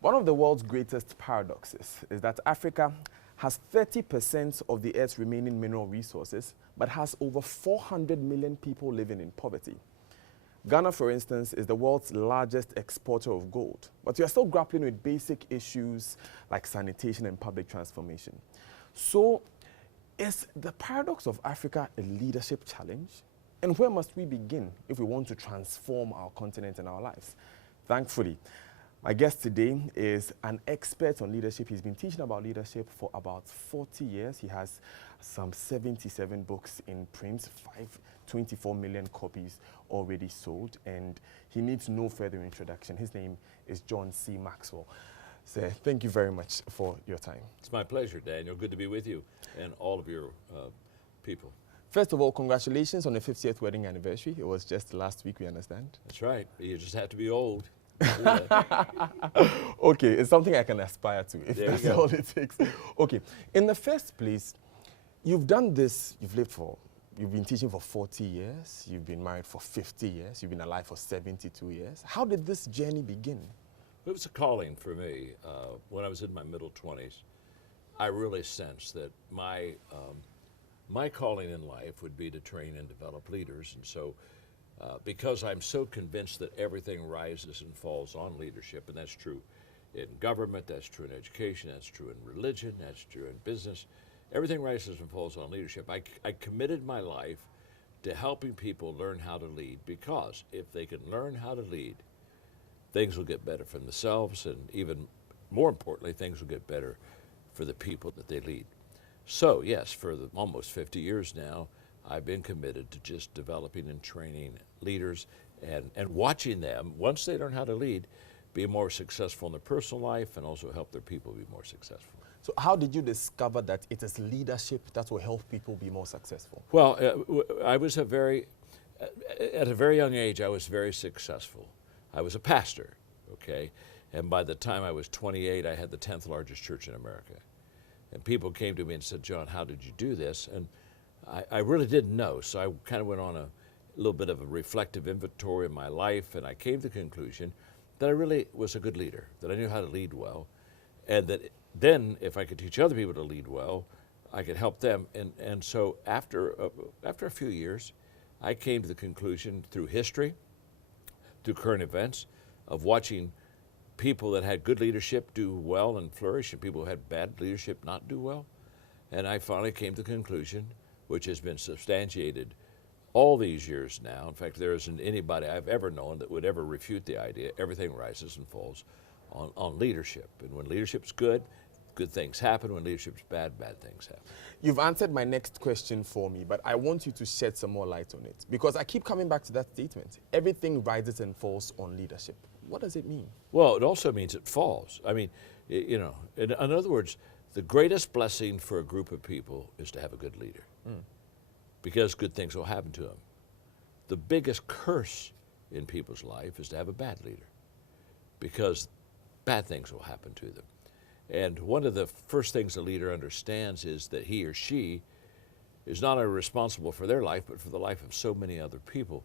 One of the world's greatest paradoxes is that Africa has 30% of the Earth's remaining mineral resources, but has over 400 million people living in poverty. Ghana, for instance, is the world's largest exporter of gold, but we are still grappling with basic issues like sanitation and public transformation. So, is the paradox of Africa a leadership challenge? And where must we begin if we want to transform our continent and our lives? Thankfully, my guest today is an expert on leadership. He's been teaching about leadership for about 40 years. He has some 77 books in print, 24 million copies already sold, and he needs no further introduction. His name is John C. Maxwell. Sir, thank you very much for your time. It's my pleasure, Daniel. Good to be with you and all of your people. First of all, congratulations on the 50th wedding anniversary. It was just last week, we understand. That's right. You just have to be old. Okay, it's something I can aspire to, if There that's you go. all it takes. Okay, in the first place, you've done this, you've been teaching for 40 years, you've been married for 50 years, you've been alive for 72 years. How did this journey begin? It was a calling for me. When I was in my middle 20s, I really sensed that my calling in life would be to train and develop leaders. And so, because I'm so convinced that everything rises and falls on leadership, and that's true in government, that's true in education, that's true in religion, that's true in business, everything rises and falls on leadership. I committed my life to helping people learn how to lead, because if they can learn how to lead, things will get better for themselves, and even more importantly, things will get better for the people that they lead. So yes, for almost 50 years now, I've been committed to just developing and training leaders and watching them, once they learn how to lead, be more successful in their personal life and also help their people be more successful. So how did you discover that it is leadership that will help people be more successful? Well, I was at a very young age, I was very successful. I was a pastor, okay? And by the time I was 28, I had the 10th largest church in America. And people came to me and said, John, how did you do this? And I really didn't know, so I kind of went on a little bit of a reflective inventory of my life, and I came to the conclusion that I really was a good leader, that I knew how to lead well, and that then if I could teach other people to lead well, I could help them. And so after a few years, I came to the conclusion through history, through current events, of watching people that had good leadership do well and flourish, and people who had bad leadership not do well. And I finally came to the conclusion, which has been substantiated all these years now. In fact, there isn't anybody I've ever known that would ever refute the idea everything rises and falls on leadership. And when leadership's good, good things happen. When leadership's bad, bad things happen. You've answered my next question for me, but I want you to shed some more light on it, because I keep coming back to that statement. Everything rises and falls on leadership. What does it mean? Well, it also means it falls. I mean, you know, in other words, the greatest blessing for a group of people is to have a good leader, because good things will happen to them. The biggest curse in people's life is to have a bad leader, because bad things will happen to them. And one of the first things a leader understands is that he or she is not only responsible for their life, but for the life of so many other people.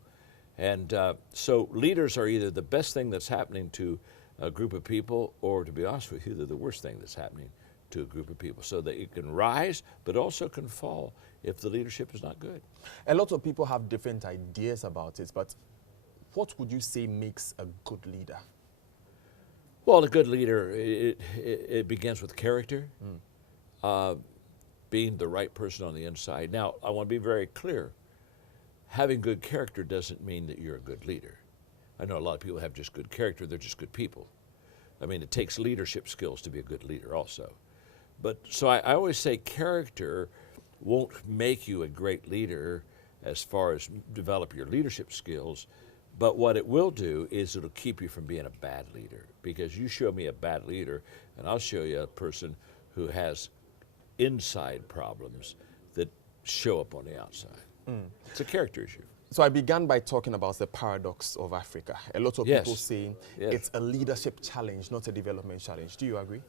And so leaders are either the best thing that's happening to a group of people, or to be honest with you, they're the worst thing that's happening to a group of people. So that it can rise, but also can fall if the leadership is not good. A lot of people have different ideas about it, but what would you say makes a good leader? Well, a good leader, it begins with character, being the right person on the inside. Now, I want to be very clear. Having good character doesn't mean that you're a good leader. I know a lot of people have just good character, they're just good people. I mean, it takes leadership skills to be a good leader also. But so I always say character won't make you a great leader as far as develop your leadership skills, but what it will do is it'll keep you from being a bad leader, because you show me a bad leader and I'll show you a person who has inside problems that show up on the outside. It's a character issue. So I began by talking about the paradox of Africa. A lot of people say it's a leadership challenge, not a development challenge. Do you agree?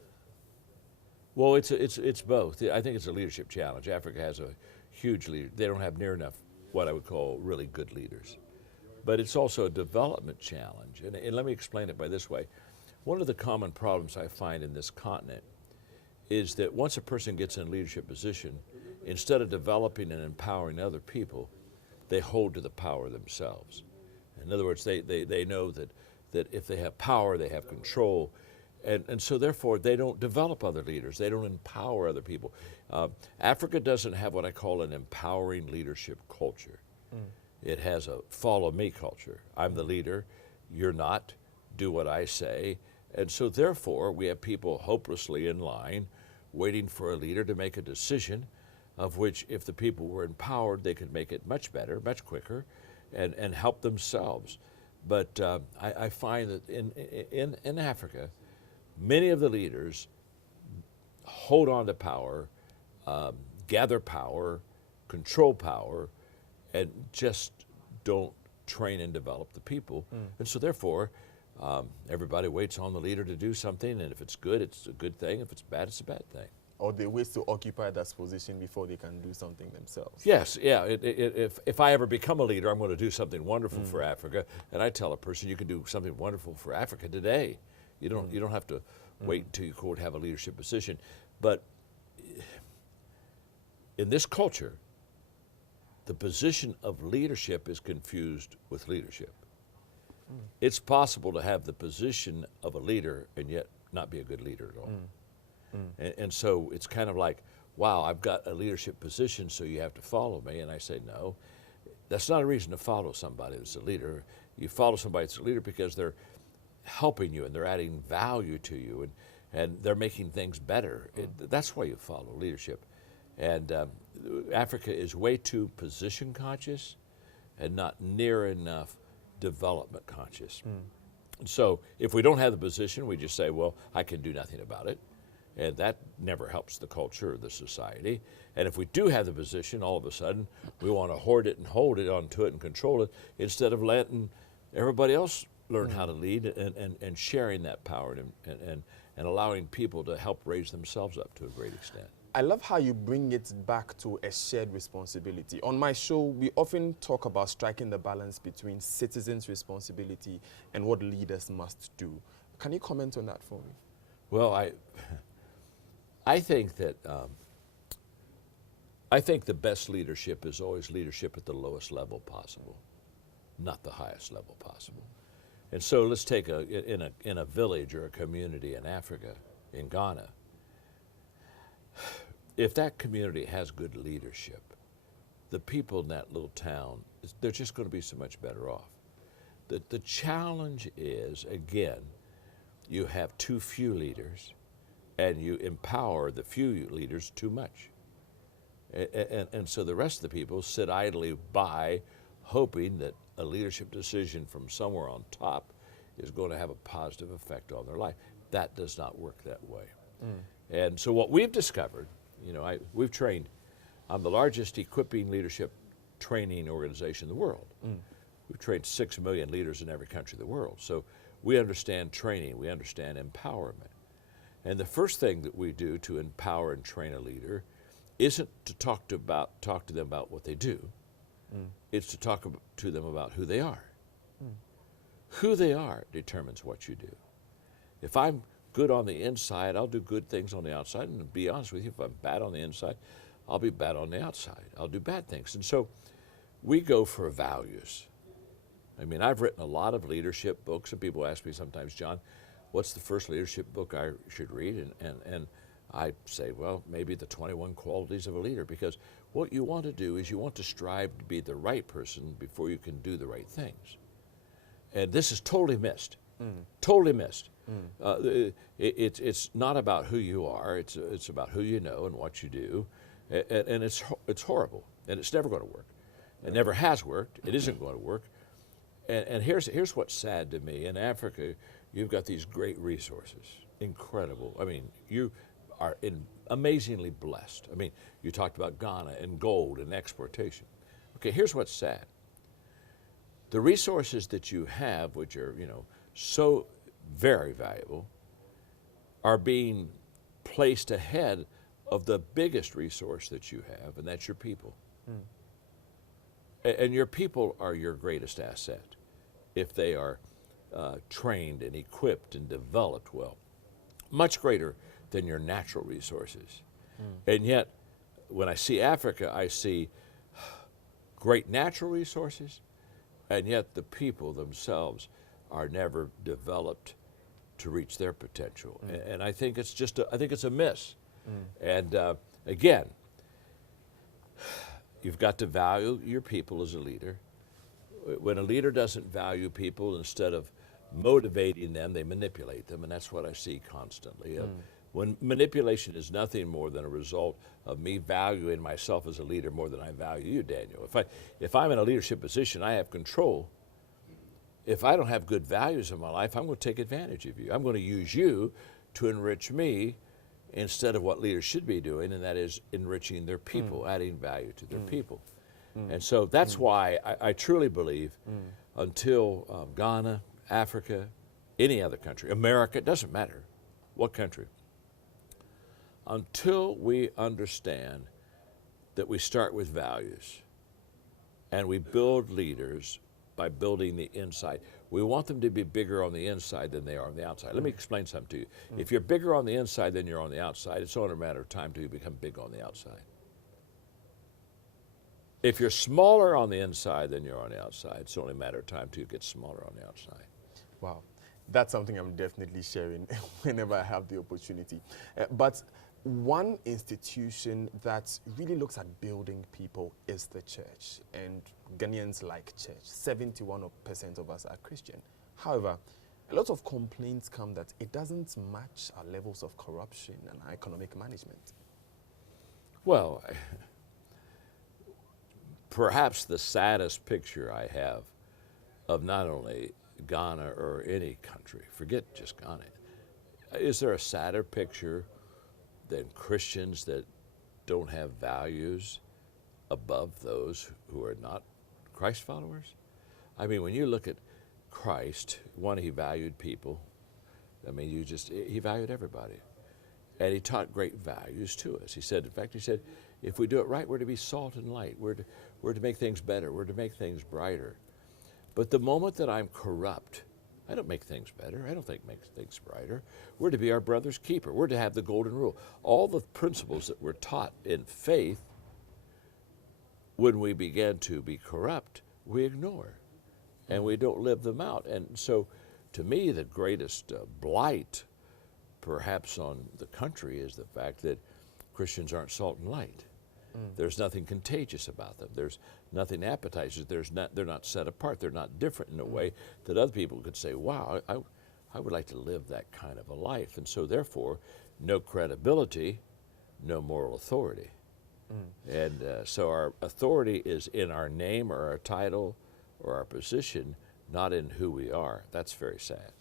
Well, it's both. I think it's a leadership challenge. Africa has a huge leader. They don't have near enough what I would call really good leaders. But it's also a development challenge. And let me explain it by this way. One of the common problems I find in this continent is that once a person gets in a leadership position, instead of developing and empowering other people, they hold to the power themselves. In other words, they know that if they have power, they have control, and so therefore they don't develop other leaders. They don't empower other people. Africa doesn't have what I call an empowering leadership culture. It has a follow me culture. I'm the leader, you're not, do what I say. And so therefore we have people hopelessly in line waiting for a leader to make a decision of which if the people were empowered, they could make it much better, much quicker, and help themselves. But I find that in Africa, many of the leaders hold on to power, gather power, control power, and just don't train and develop the people. And so therefore, everybody waits on the leader to do something, and if it's good, it's a good thing. If it's bad, it's a bad thing. Or they wait to occupy that position before they can do something themselves. Yes, yeah. If I ever become a leader, I'm going to do something wonderful for Africa. And I tell a person, you can do something wonderful for Africa today. You don't have to wait until you quote have a leadership position. But in this culture, the position of leadership is confused with leadership. It's possible to have the position of a leader and yet not be a good leader at all. And so it's kind of like, wow, I've got a leadership position, so you have to follow me. And I say, no, that's not a reason to follow somebody that's a leader. You follow somebody that's a leader because they're helping you and they're adding value to you and they're making things better. That's why you follow leadership. And Africa is way too position conscious and not near enough development conscious. So if we don't have the position, we just say, well, I can do nothing about it. And that never helps the culture or the society. And if we do have the position, all of a sudden, we want to hoard it and hold it onto it and control it instead of letting everybody else learn how to lead and sharing that power and allowing people to help raise themselves up to a great extent. I love how you bring it back to a shared responsibility. On my show, we often talk about striking the balance between citizens' responsibility and what leaders must do. Can you comment on that for me? Well, I think that I think the best leadership is always leadership at the lowest level possible, not the highest level possible. And so let's take in a village or a community in Africa, in Ghana. If that community has good leadership, the people in that little town, they're just going to be so much better off. The challenge is, again, you have too few leaders and you empower the few leaders too much. And so the rest of the people sit idly by hoping that a leadership decision from somewhere on top is going to have a positive effect on their life. That does not work that way. And so what we've discovered, we've trained, I'm the largest equipping leadership training organization in the world. We've trained 6 million leaders in every country of the world. So we understand training, we understand empowerment. And the first thing that we do to empower and train a leader isn't to talk to them about what they do. It's to talk to them about who they are. Who they are determines what you do. If I'm good on the inside, I'll do good things on the outside. And to be honest with you, if I'm bad on the inside, I'll be bad on the outside. I'll do bad things. And so we go for values. I mean, I've written a lot of leadership books, and people ask me sometimes, John, what's the first leadership book I should read? And I say, well, maybe the 21 Qualities of a Leader, because what you want to do is you want to strive to be the right person before you can do the right things. And this is totally missed, totally missed. It's not about who you are, it's about who you know and what you do, and it's horrible, and it's never going to work. It never has worked, it isn't going to work. And here's what's sad to me. In Africa, you've got these great resources, incredible. I mean, you are amazingly blessed. I mean, you talked about Ghana and gold and exportation. Okay, here's what's sad. The resources that you have, which are, so very valuable, are being placed ahead of the biggest resource that you have, and that's your people. And your people are your greatest asset. If they are trained and equipped and developed well, much greater than your natural resources. And yet, when I see Africa, I see great natural resources, and yet the people themselves are never developed to reach their potential. And I think it's just, I think it's a miss. And again, you've got to value your people as a leader. When a leader doesn't value people, instead of motivating them, they manipulate them, and that's what I see constantly. When manipulation is nothing more than a result of me valuing myself as a leader more than I value you, Daniel. If I'm in a leadership position, I have control. If I don't have good values in my life, I'm going to take advantage of you. I'm going to use you to enrich me instead of what leaders should be doing, and that is enriching their people, adding value to their people. And so that's why I truly believe until Ghana, Africa, any other country, America, it doesn't matter what country, until we understand that we start with values and we build leaders by building the inside. We want them to be bigger on the inside than they are on the outside. Let me explain something to you. If you're bigger on the inside than you're on the outside, it's only a matter of time till you become big on the outside. If you're smaller on the inside than you're on the outside, it's only a matter of time till you get smaller on the outside. Wow. That's something I'm definitely sharing whenever I have the opportunity. But one institution that really looks at building people is the church. And Ghanaians like church. 71% of us are Christian. However, a lot of complaints come that it doesn't match our levels of corruption and our economic management. Well, perhaps the saddest picture I have of not only Ghana or any country, forget just Ghana, is there a sadder picture than Christians that don't have values above those who are not Christ followers? I mean, when you look at Christ, one, he valued people. I mean, he valued everybody. And he taught great values to us. He said, in fact, he said, if we do it right, we're to be salt and light. We're to make things better. We're to make things brighter. But the moment that I'm corrupt, I don't make things better. I don't make things brighter. We're to be our brother's keeper. We're to have the golden rule. All the principles that we're taught in faith, when we begin to be corrupt, we ignore, and we don't live them out. And so, to me, the greatest blight, perhaps on the country, is the fact that Christians aren't salt and light. There's nothing contagious about them. There's nothing appetizing. They're not set apart. They're not different in a way that other people could say, wow, I would like to live that kind of a life. And so therefore, no credibility, no moral authority. And so our authority is in our name or our title or our position, not in who we are. That's very sad.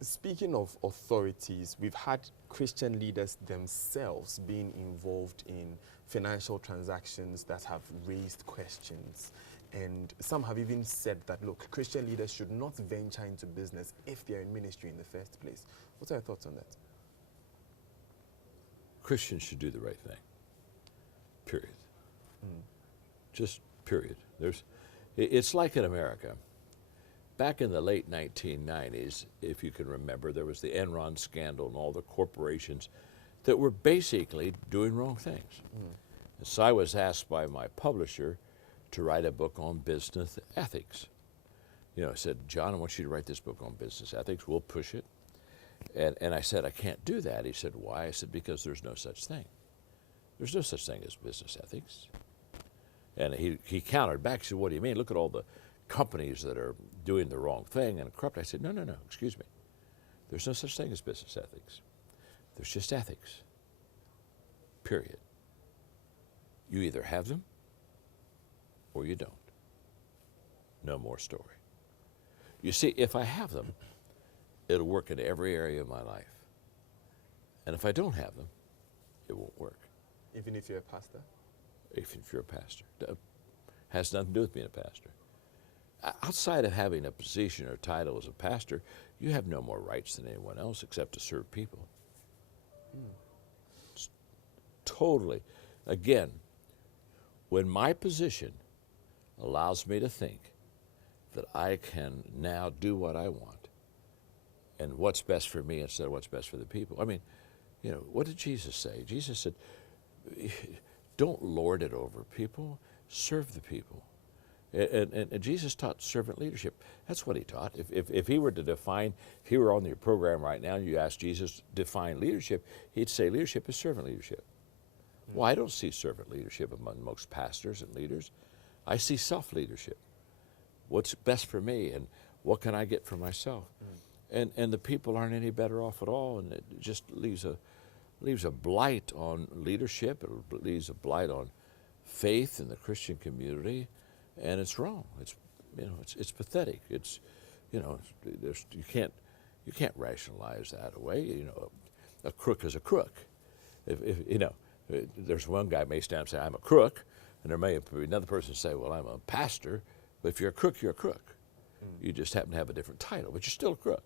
Speaking of authorities, we've had Christian leaders themselves being involved in financial transactions that have raised questions. And some have even said that, look, Christian leaders should not venture into business if they're in ministry in the first place. What are your thoughts on that? Christians should do the right thing, period. Just period. It's like in America. Back in the late 1990s, if you can remember, there was the Enron scandal and all the corporations that were basically doing wrong things. And so I was asked by my publisher to write a book on business ethics. You know, I said, John, I want you to write this book on business ethics. We'll push it. And I said, I can't do that. He said, why? I said, because there's no such thing. There's no such thing as business ethics. And he countered back. He said, what do you mean? Look at all the companies that are doing the wrong thing and corrupt. I said, no, excuse me. There's no such thing as business ethics. There's just ethics, period. You either have them or you don't. No more story. You see, if I have them, it'll work in every area of my life. And if I don't have them, it won't work. Even if you're a pastor? If you're a pastor. It has nothing to do with being a pastor. Outside of having a position or title as a pastor, you have no more rights than anyone else except to serve people. Totally. Again, when my position allows me to think that I can now do what I want, and what's best for me instead of what's best for the people. I mean, you know, what did Jesus say? Jesus said, don't lord it over people, serve the people. And Jesus taught servant leadership. That's what he taught. If he were to define, if he were on your program right now and you asked Jesus define leadership, he'd say leadership is servant leadership. Well, I don't see servant leadership among most pastors and leaders. I see self-leadership. What's best for me and what can I get for myself? And the people aren't any better off at all, and it just leaves a blight on leadership. It leaves a blight on faith in the Christian community, and it's wrong. It's, you know, it's pathetic. It's, you know, you can't rationalize that away. You know, a crook is a crook. If you know, there's one guy may stand and say, I'm a crook, and there may be another person say, well, I'm a pastor. But if you're a crook, you're a crook. You just happen to have a different title, but you're still a crook.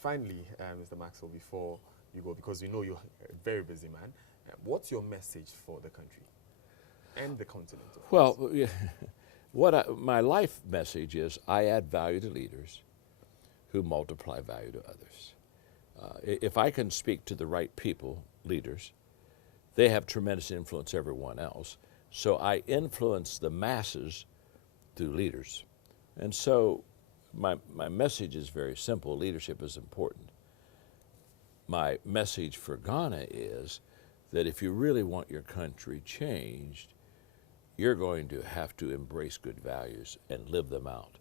Finally, Mr. Maxwell, before you go, because we know you're a very busy man, what's your message for the country and the continent? Well, yeah, my life message is I add value to leaders who multiply value to others. If I can speak to the right people, leaders, they have tremendous influence over everyone else. So I influence the masses through leaders. And so my message is very simple. Leadership is important. My message for Ghana is that if you really want your country changed, you're going to have to embrace good values and live them out.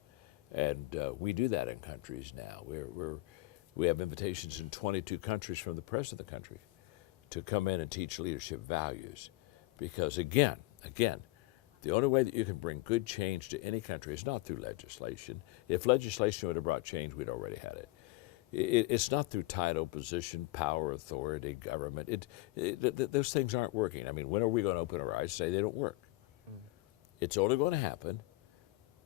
And we do that in countries now. We have invitations in 22 countries from the president of the country to come in and teach leadership values. Because again, the only way that you can bring good change to any country is not through legislation. If legislation would have brought change, we'd already had it. It's not through title, position, power, authority, government. Those things aren't working. I mean, when are we going to open our eyes and say they don't work? It's only going to happen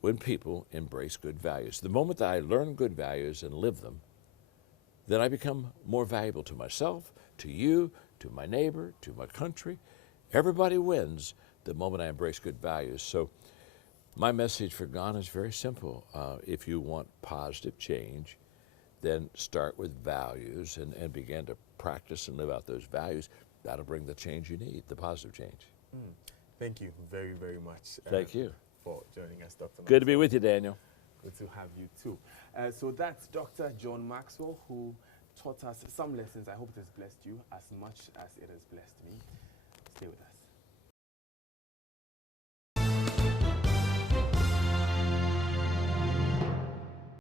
when people embrace good values. The moment that I learn good values and live them, then I become more valuable to myself, to you, to my neighbor, to my country. Everybody wins the moment I embrace good values. So my message for Ghana is very simple. If you want positive change, then start with values and begin to practice and live out those values. That'll bring the change you need, the positive change. Thank you very, very much. Thank you for joining us, Dr. Good to be with you, Daniel. Good to have you too. So that's Dr. John Maxwell, who taught us some lessons. I hope it has blessed you as much as it has blessed me. Stay with us.